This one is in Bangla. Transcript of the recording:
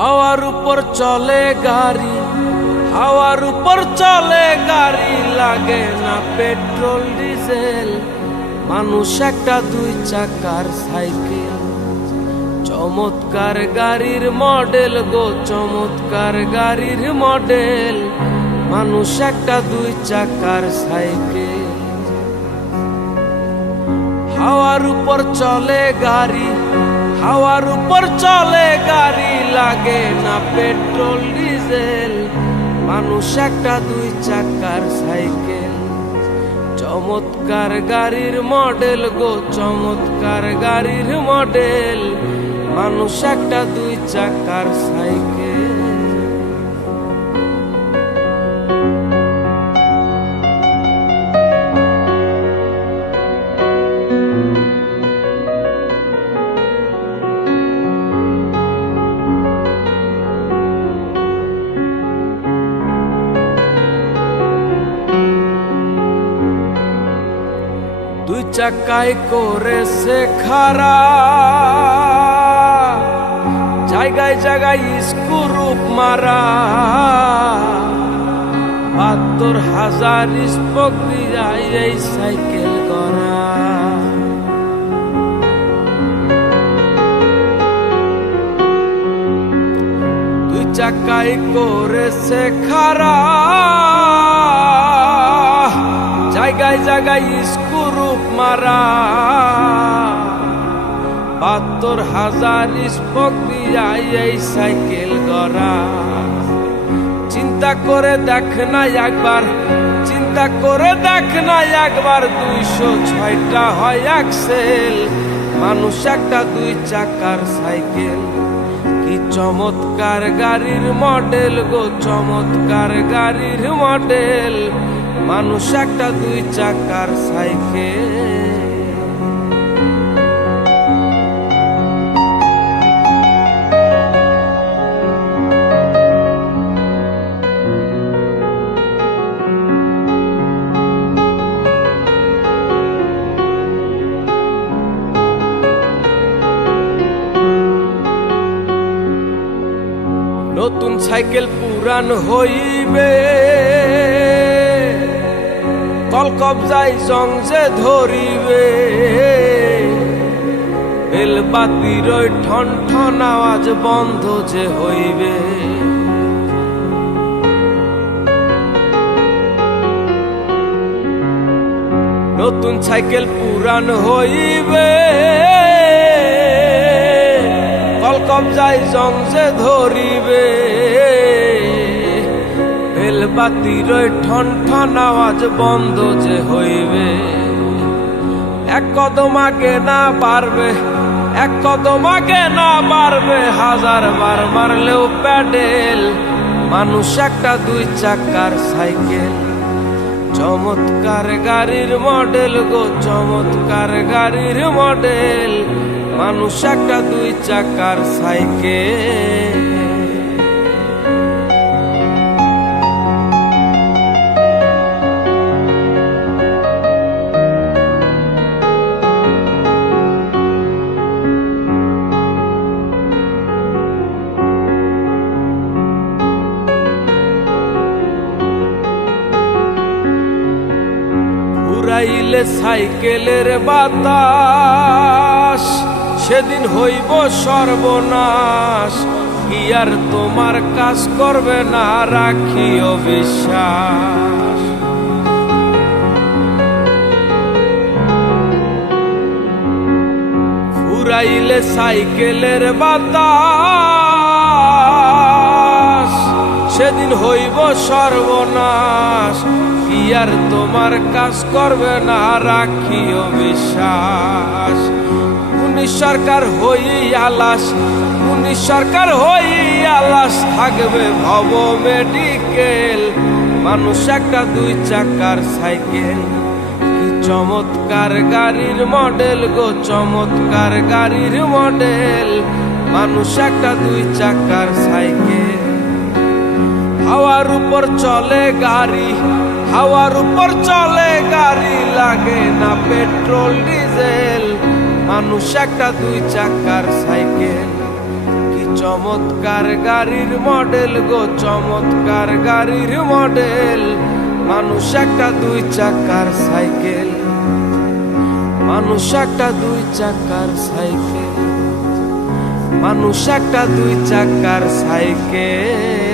হাওয়ার উপর চলে গাড়ি, হাওয়ার উপর চলে গাড়ি, লাগে না পেট্রোল ডিজেল। মানুষ একটা দুই চাকার সাইকেল, চমৎকার গাড়ির মডেল গো, চমৎকার গাড়ির মডেল। মানুষ একটা দুই চাকার সাইকেল। হাওয়ার উপর চলে গাড়ি, হাওয়ার উপর চলে গাড়ি, লাগে না পেট্রোল ডিজেল। মানুষ একটা দুই চাকার সাইকেল, চমৎকার গাড়ির মডেল গো, চমৎকার গাড়ির মডেল। মানুষ একটা দুই চাকার সাইকেল। দুই চাকায় করেছে খাড়া, জায়গায় জায়গায় স্ক্রুপ মারা। ৭২,০০০ স্পোক দিয়া এই সাইকেল করা। দুই চাকায় করেছে খাড়া, জায়গায় জায়গায় স্ক্রুপ মারা। ৭২,০০০ স্পোক দিয়া এই সাইকেল গড়া। চিন্তা করে দেখ না একবার, চিন্তা করে দেখ না একবার, ২০৬টা হয় অ্যাক্সেল। মানুষ একটা দুই চাকার সাইকেল, কি চমৎকার গাড়ির মডেল গো, চমৎকার গাড়ির মডেল। মানুষ একটা দুই চাকার সাইকেল। নতুন সাইকেল পুরান হইবে, তল কবজায় জং যে ধরিবে। বেলবাতির ওই ঠন ঠন আওয়াজ বন্ধ যে হইবে। নতুন সাইকেল পুরান হইবে, তল কবজায় জং যে ধরিবে। বেলবাতির ওই ঠন ঠন আওয়াজ বন্ধ যে হইবে। এক কদম আগে না পারবে, এক কদম আগে না পারবে, ১০০০ বার মারলেও প্যাডেল। মানুষ একটা দুই চাকার সাইকেল, চমৎকার গাড়ির মডেল গো, চমৎকার গাড়ির মডেল। মানুষ একটা দুই চাকার সাইকেল। উড়াইলে সাইকেলের বাতাস, সেদিন হইব সর্বনাশ। কি আর তোমার কাজ করবে না, রাখিও বিশ্বাস। উড়াইলে সাইকেলের বাতাস, সেদিন হইব সর্বনাশ। কি আর তোমার কাজ করবে না, রাখিও বিশ্বাস। পুলিশ সরকার হই আলাস, পুলিশ সরকার হই আলাস, থাকবে ভব মেডিকেল। মানুষ একটা দুই চাকার সাইকেল, কি চমৎকার গাড়ির মডেল গো, চমৎকার গাড়ির মডেল। মানুষ একটা দুই চাকার সাইকেল। হাওয়ার উপর চলে গাড়ি, হাওয়ার উপর চলে গাড়ি, লাগে না পেট্রোল ডিজেল। মানুষ একটা দুই চাকার সাইকেল, কি চমৎকার গাড়ির মডেল গো, চমৎকার গাড়ির মডেল। মানুষ একটা দুই চাকার সাইকেল, মানুষ একটা দুই চাকার সাইকেল, মানুষ একটা দুই চাকার সাইকেল।